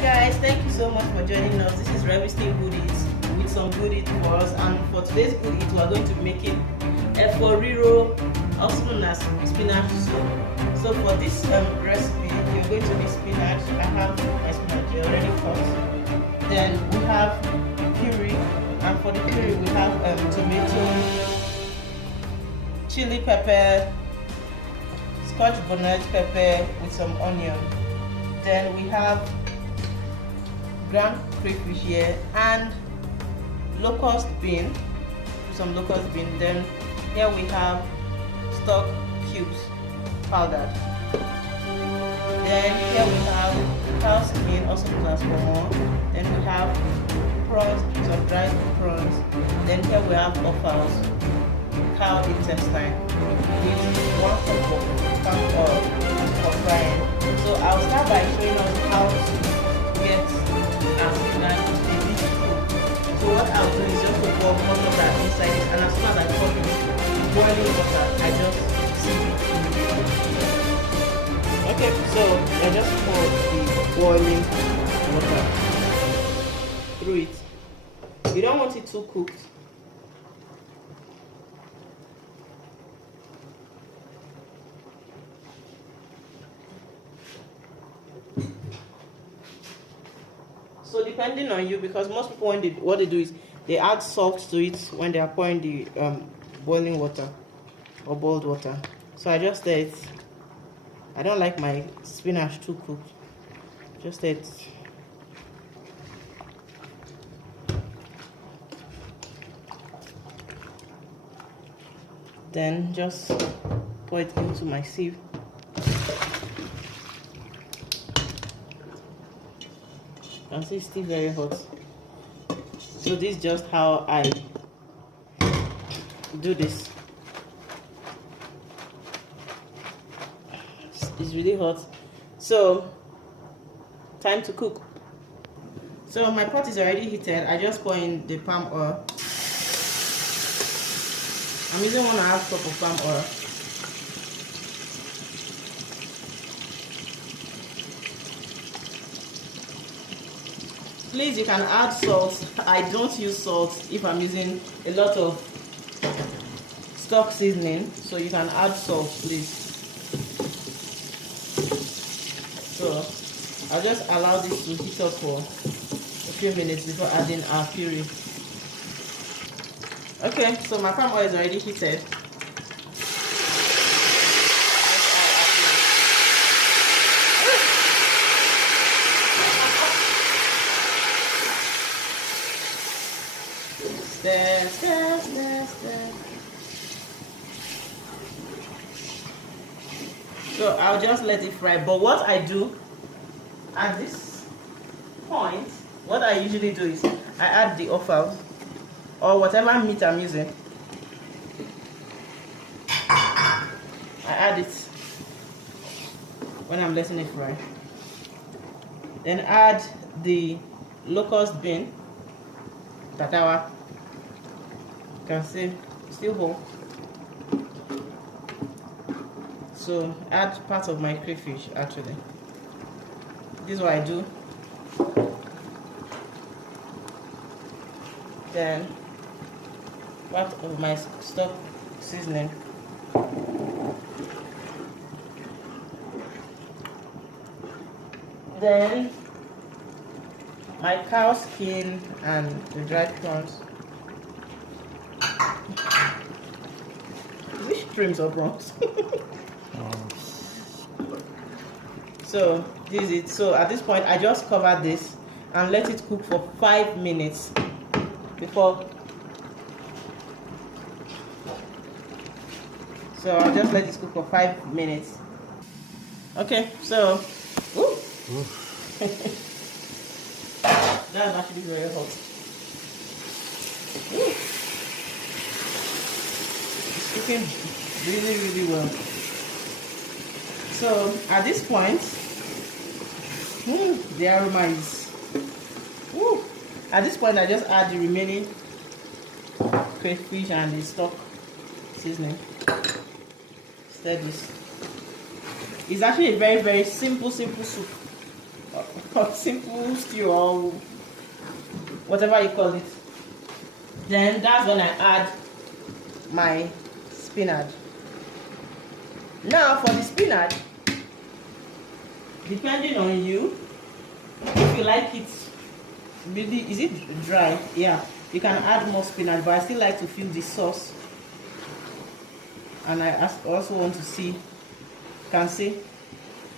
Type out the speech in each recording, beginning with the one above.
guys, thank you so much for joining us. This is Revesting Good Eats with some good eat for us, and for today's good eat we are going to be making Eforiro, also known as spinach soup. So for this recipe you're going to need spinach. I have my spinach already cut. Then we have puree, and for the puree we have tomato, chili pepper, scotch bonnet pepper with some onion. Then we have ground crayfish here and locust bean, some locust bean. Then here we have stock cubes powdered. Then here we have cow skin, also known as pomo. Then we have prawns, some dried prawns. Then here we have offals, cow intestine, with 1 cup of palm oil for frying. So I'll start by showing us how to get our spinach in this soup. So what I'll do is just to pour hot water inside it, and as soon as I pour the boiling water, I just sieve it immediately. Okay, so I just pour the boiling water through it. You don't want it too cooked. So depending on you, because most people what they do is they add salt to it when they are pouring the boiling water or boiled water. So I just said I don't like my spinach too cooked. Just that. Then just pour it into my sieve. And see, it's still very hot. So this is just how I do this. It's really hot. So time to cook. So my pot is already heated. I just pour in the palm oil. I'm using 1.5 cup of palm oil. Please, you can add salt. I don't use salt if I'm using a lot of stock seasoning, so you can add salt, please. So I'll just allow this to heat up for a few minutes before adding our puree. Okay, so my palm oil is already heated. Stir. So I'll just let it fry. But what I do at this point, what I usually do is I add the offal or whatever meat I'm using. I add it when I'm letting it fry. Then add the locust bean, tatawa. You can see still whole. So add part of my crayfish actually. This is what I do. Then part of my stock seasoning. Then my cow skin and the dried prawns. Which trims or prawns? So this is it. So at this point I just cover this and let it cook for 5 minutes before. So I'll just let it cook for 5 minutes. Okay, so that's actually very hot. It's cooking really well. So at this point, the aroma is. At this point, I just add the remaining crayfish and the stock seasoning. Stir this. It's actually a very simple soup. or simple stew or whatever you call it. Then that's when I add my spinach. Now for the spinach, depending on you, if you like it really, is it dry? Yeah, you can add more spinach, but I still like to feel the sauce. And I also want to see, can see.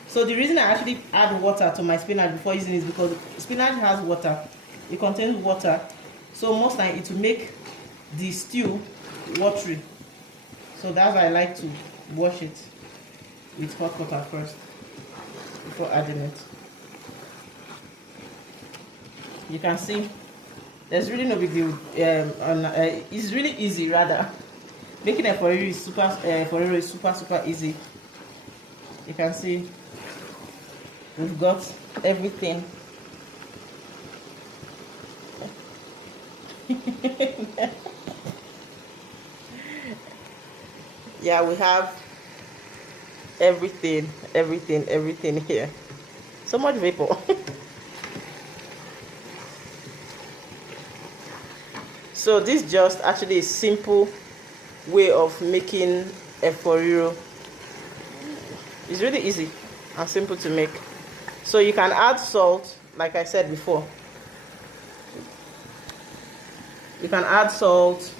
So the reason I actually add water to my spinach before using it is because spinach has water. It contains water, so most time it will make the stew watery. So that's why I like to wash it with hot water first before adding it. You can see there's really no big deal. It's really easy rather. Making a eforiro is super easy. You can see we've got everything. Yeah, we have everything here. So much vapor. So this just actually a simple way of making eforiro. It's really easy and simple to make. So you can add salt, like I said before. You can add salt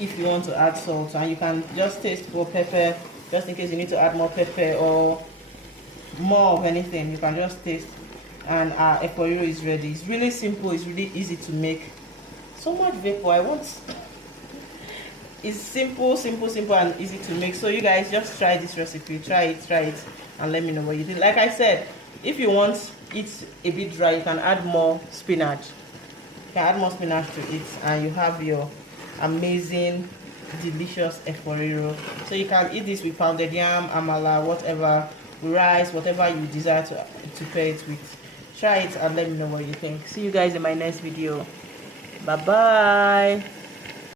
if you want to add salt, and you can just taste for pepper, just in case you need to add more pepper or more of anything. You can just taste, and our eforiro is ready. It's really simple. It's really easy to make. So much vapor. It's simple and easy to make. So you guys just try this recipe. Try it, and let me know what you think. Like I said, if you want it a bit dry, you can add more spinach. You can add more spinach to it, and you have your amazing, delicious eforiro. So you can eat this with pounded yam, amala, whatever, rice, whatever you desire to pair it with. Try it and let me know what you think. See you guys in my next video. Bye bye.